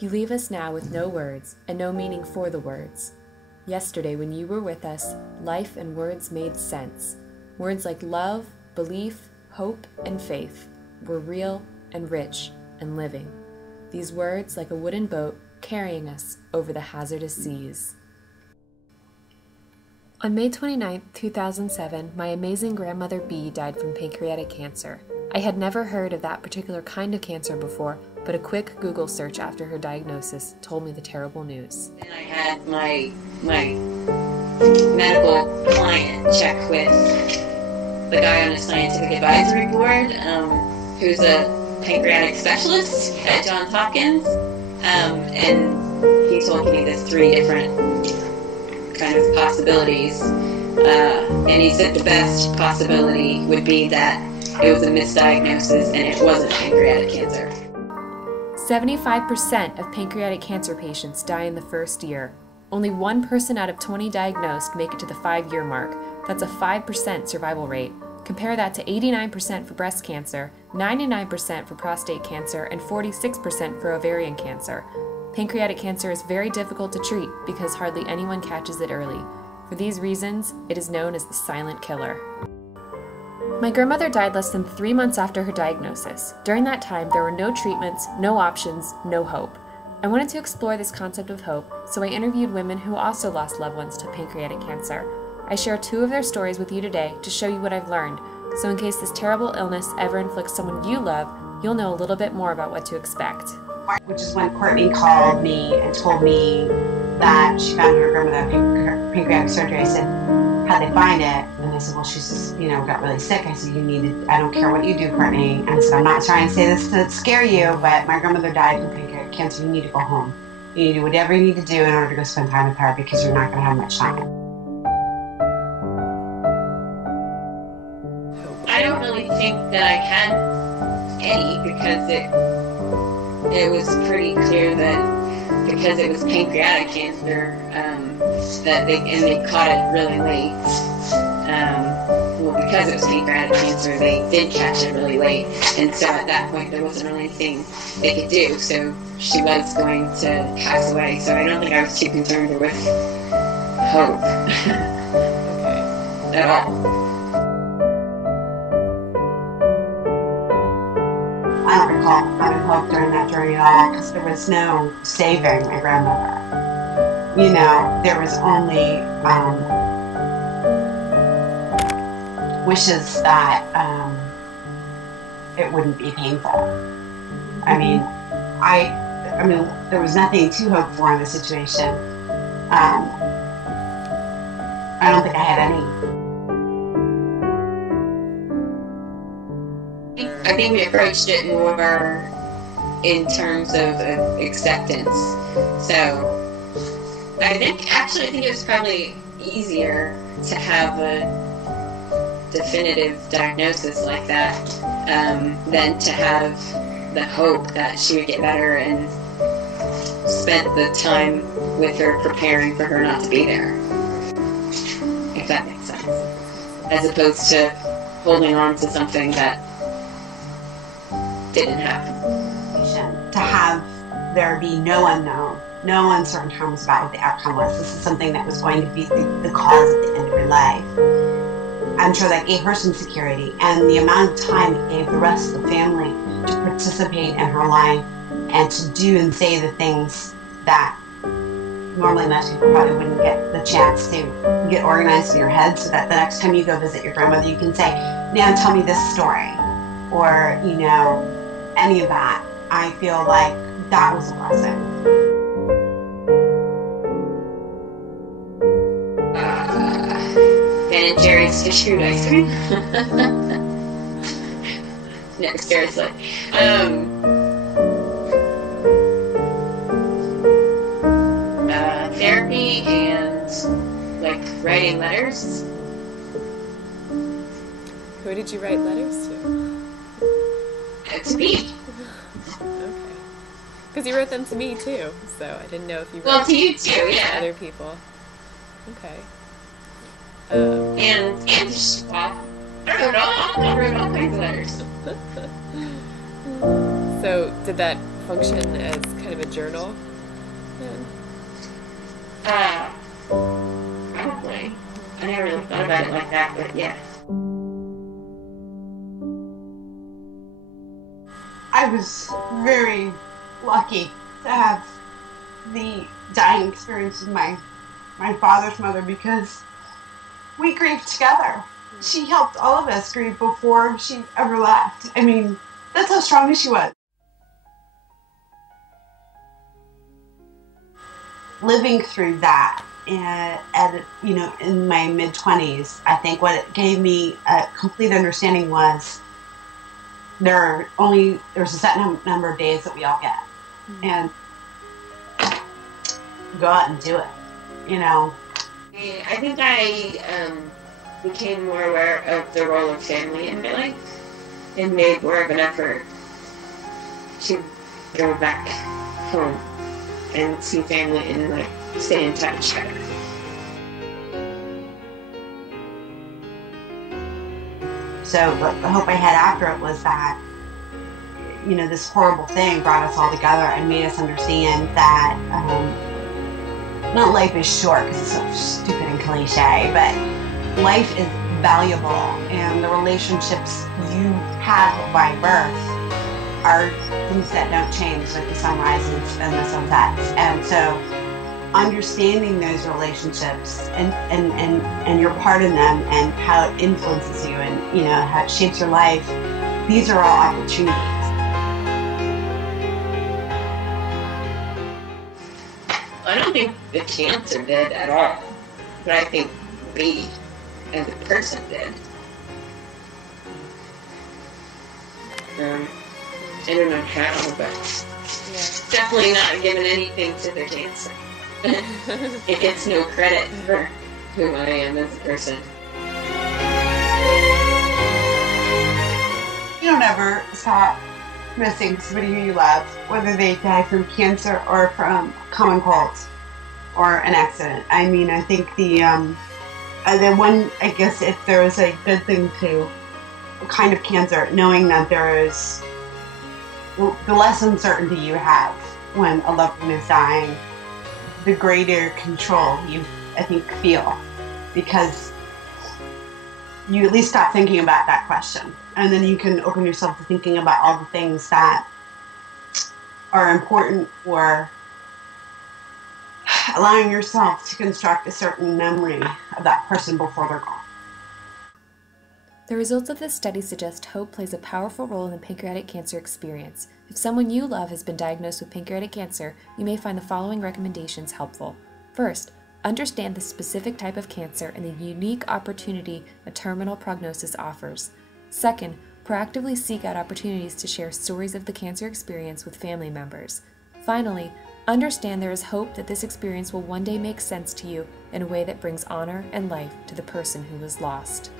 You leave us now with no words and no meaning for the words. Yesterday when you were with us, life and words made sense. Words like love, belief, hope, and faith were real and rich and living. These words like a wooden boat carrying us over the hazardous seas. On May 29, 2007, my amazing grandmother B died from pancreatic cancer. I had never heard of that particular kind of cancer before, but a quick Google search after her diagnosis told me the terrible news. And I had my medical client check with the guy on a scientific advisory board, who's a pancreatic specialist at Johns Hopkins, and he told me there's 3 different kind of possibilities, and he said the best possibility would be that it was a misdiagnosis and it wasn't pancreatic cancer. 75% of pancreatic cancer patients die in the first year. Only 1 person out of 20 diagnosed make it to the 5-year mark. That's a 5% survival rate. Compare that to 89% for breast cancer, 99% for prostate cancer, and 46% for ovarian cancer. Pancreatic cancer is very difficult to treat because hardly anyone catches it early. For these reasons, it is known as the silent killer. My grandmother died less than 3 months after her diagnosis. During that time, there were no treatments, no options, no hope. I wanted to explore this concept of hope, so I interviewed women who also lost loved ones to pancreatic cancer. I share 2 of their stories with you today to show you what I've learned, so in case this terrible illness ever inflicts someone you love, you'll know a little bit more about what to expect. Which is when Courtney called me and told me that she found her grandmother had pancreatic surgery. I said, how'd they find it? And they said, well, she's just, got really sick. I said, I don't care what you do, Courtney. And I said, I'm not trying to say this to scare you, but my grandmother died from pancreatic cancer. You need to go home. You need to do whatever you need to do in order to go spend time with her because you're not going to have much time. I don't really think that I had any because it was pretty clear that because it was pancreatic cancer, that they caught it really late. Because it was pancreatic cancer, they did catch it really late, and so at that point there wasn't really anything they could do. So she was going to pass away. So I don't think I was too concerned with hope at all. I don't recall having hope during that journey at all because there was no saving my grandmother. There was only wishes that it wouldn't be painful. I mean, there was nothing to hope for in the situation. I don't think I had any. I think we approached it more in terms of acceptance. So I think it was probably easier to have a definitive diagnosis like that than to have the hope that she would get better and spent the time with her preparing for her not to be there, if that makes sense, as opposed to holding on to something that didn't happen. To have there be no unknown, no uncertain terms about what the outcome was. This is something that was going to be the cause at the end of her life. I'm sure that gave her some security, and the amount of time it gave the rest of the family to participate in her life and to do and say the things that normally most people probably wouldn't get the chance to get organized in your head, so that the next time you go visit your grandmother, you can say, now tell me this story, or, any of that. I feel like that was a blessing. Ben and Jerry's fish food ice cream. No, seriously. Therapy and writing letters. Who did you write letters to? To me. Okay. Because you wrote them to me too, so I didn't know if you wrote well, to you too, yeah. Other people. Okay. And well, I wrote all kinds of letters. So did that function as kind of a journal? Probably. I never really thought about it like that, but yeah. I was very lucky to have the dying experience with my father's mother because we grieved together. She helped all of us grieve before she ever left. I mean, that's how strong she was. Living through that, at you know, in my mid-20s, I think what it gave me a complete understanding was there's a set number of days that we all get, and go out and do it. You know. I think I became more aware of the role of family in my life and made more of an effort to go back home and see family and like stay in touch. So the hope I had after it was that, you know, this horrible thing brought us all together and made us understand that not life is short, because it's so stupid and cliche, but life is valuable, and the relationships you have by birth are things that don't change, like the sunrises and the sunsets. And so understanding those relationships and your part in them and how it influences you and, you know, how it shapes your life, these are all opportunities. I don't think the cancer did at all, but I think me as a person did. I don't know how, but definitely not giving anything to the cancer. It gets no credit for who I am as a person. You don't ever stop missing somebody who you love, whether they die from cancer or from common colds or an accident. I mean, I think the one, I guess if there was a good thing to kind of cancer, knowing that there is, the less uncertainty you have when a loved one is dying, the greater control you, I think, feel, because you at least stop thinking about that question, and then you can open yourself to thinking about all the things that are important for allowing yourself to construct a certain memory of that person before they're gone. The results of this study suggest hope plays a powerful role in the pancreatic cancer experience. If someone you love has been diagnosed with pancreatic cancer, you may find the following recommendations helpful. First, understand the specific type of cancer and the unique opportunity a terminal prognosis offers. Second, proactively seek out opportunities to share stories of the cancer experience with family members. Finally, understand there is hope that this experience will one day make sense to you in a way that brings honor and life to the person who was lost.